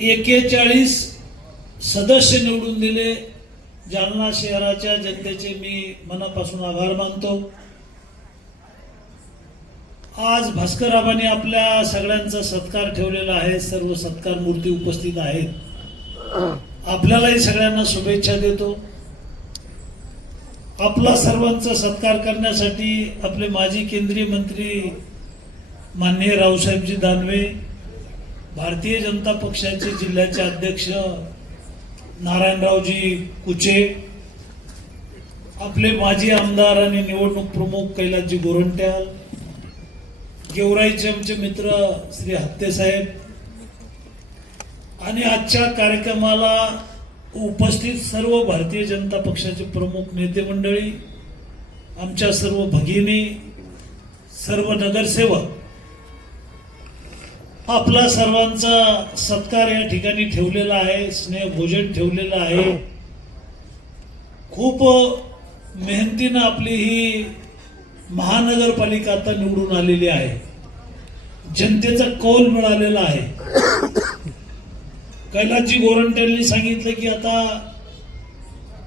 एकेचाळीस सदस्य निवडून दिले. जालना शहराच्या जनतेचे मी मनापासून आभार मानतो. आज भास्कररावांनी आपल्या सगळ्यांचा सत्कार ठेवलेला आहे. सर्व सत्कार मूर्ती उपस्थित आहेत. आपल्यालाही सगळ्यांना शुभेच्छा देतो. आपला सर्वांचा सत्कार करण्यासाठी आपले माजी केंद्रीय मंत्री माननीय रावसाहेबजी दानवे भारतीय जनता पक्षाचे जिल्ह्याचे अध्यक्ष नारायणरावजी कुचे आपले माजी आमदार आणि निवडणूक प्रमुख कैलासजी गोरंट्याल गेवराईचे आमचे मित्र श्री हत्ते साहेब आणि आजच्या कार्यक्रमाला उपस्थित सर्व भारतीय जनता पक्षाचे प्रमुख नेते मंडळी आमच्या सर्व भगिनी सर्व नगरसेवक आपला सर्वांचा सत्कार या ठिकाणी ठेवलेला आहे स्नेह भोजन ठेवलेलं आहे. खूप मेहनतीनं आपली ही महानगरपालिका आता निवडून आलेली आहे. जनतेचा कौल मिळालेला आहे. कैलासजी गोरंट्यांनी सांगितलं की आता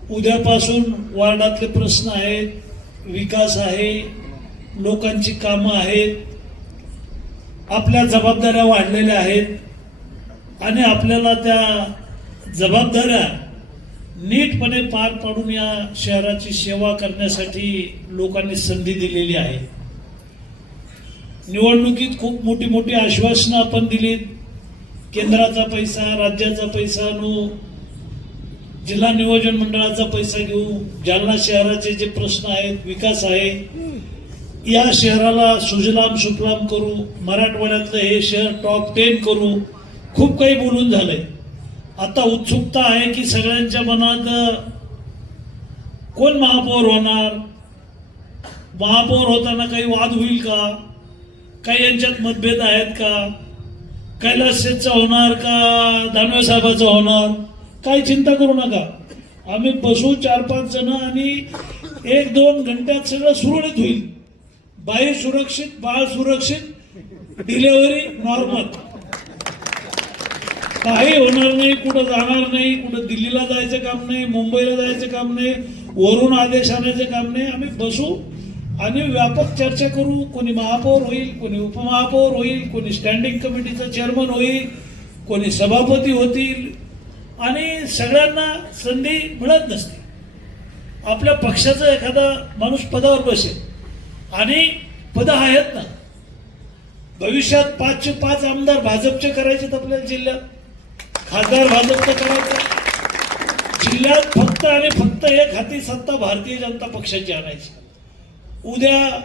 उद्यापासून वार्डातले प्रश्न आहेत विकास आहे लोकांची कामं आहेत आपल्या जबाबदाऱ्या वाढलेल्या आहेत आणि आपल्याला त्या जबाबदाऱ्या नीटपणे पार पाडून या शहराची सेवा करण्यासाठी लोकांनी संधी दिलेली आहे. निवडणुकीत खूप मोठी मोठी आश्वासनं आपण दिलीत. केंद्राचा पैसा राज्याचा पैसा आणू जिल्हा नियोजन मंडळाचा पैसा घेऊ जालना शहराचे जे प्रश्न आहेत विकास आहे या शहराला सुजलाम सुफलाम करू मराठवाड्यातलं हे शहर टॉप टेन करू खूप काही बोलून झालंय. आता उत्सुकता आहे की सगळ्यांच्या मनात कोण महापौर होणार? महापौर होताना काही वाद होईल का? काही यांच्यात मतभेद आहेत का? कैलासचा होणार का? दानवे साहेबाचा होणार? काही चिंता करू नका. आम्ही बसू चार पाच जण आणि एक दोन घंट्यात सगळं सुरळीत होईल. बाई सुरक्षित बाळ सुरक्षित डिलेवरी नॉर्मल. काही होणार नाही कुठं जाणार नाही कुठं दिल्लीला जायचं काम नाही मुंबईला जायचं काम नाही वरून आदेश आणायचं काम नाही. आम्ही बसू आणि व्यापक चर्चा करू. कोणी महापौर होईल कोणी उपमहापौर होईल कोणी स्टँडिंग कमिटीचा चेअरमन होईल कोणी सभापती होतील. आणि सगळ्यांना संधी मिळत नसते. आपल्या पक्षाचा एखादा माणूस पदावर बसेल. आणि पद आहेत ना. भविष्यात पाचशे पाच आमदार भाजपचे करायचे आपल्या जिल्ह्यात. खासदार भाजपचं करायचं. जिल्ह्यात फक्त आणि फक्त एक हाती सत्ता भारतीय जनता पक्षाची आणायची. उद्या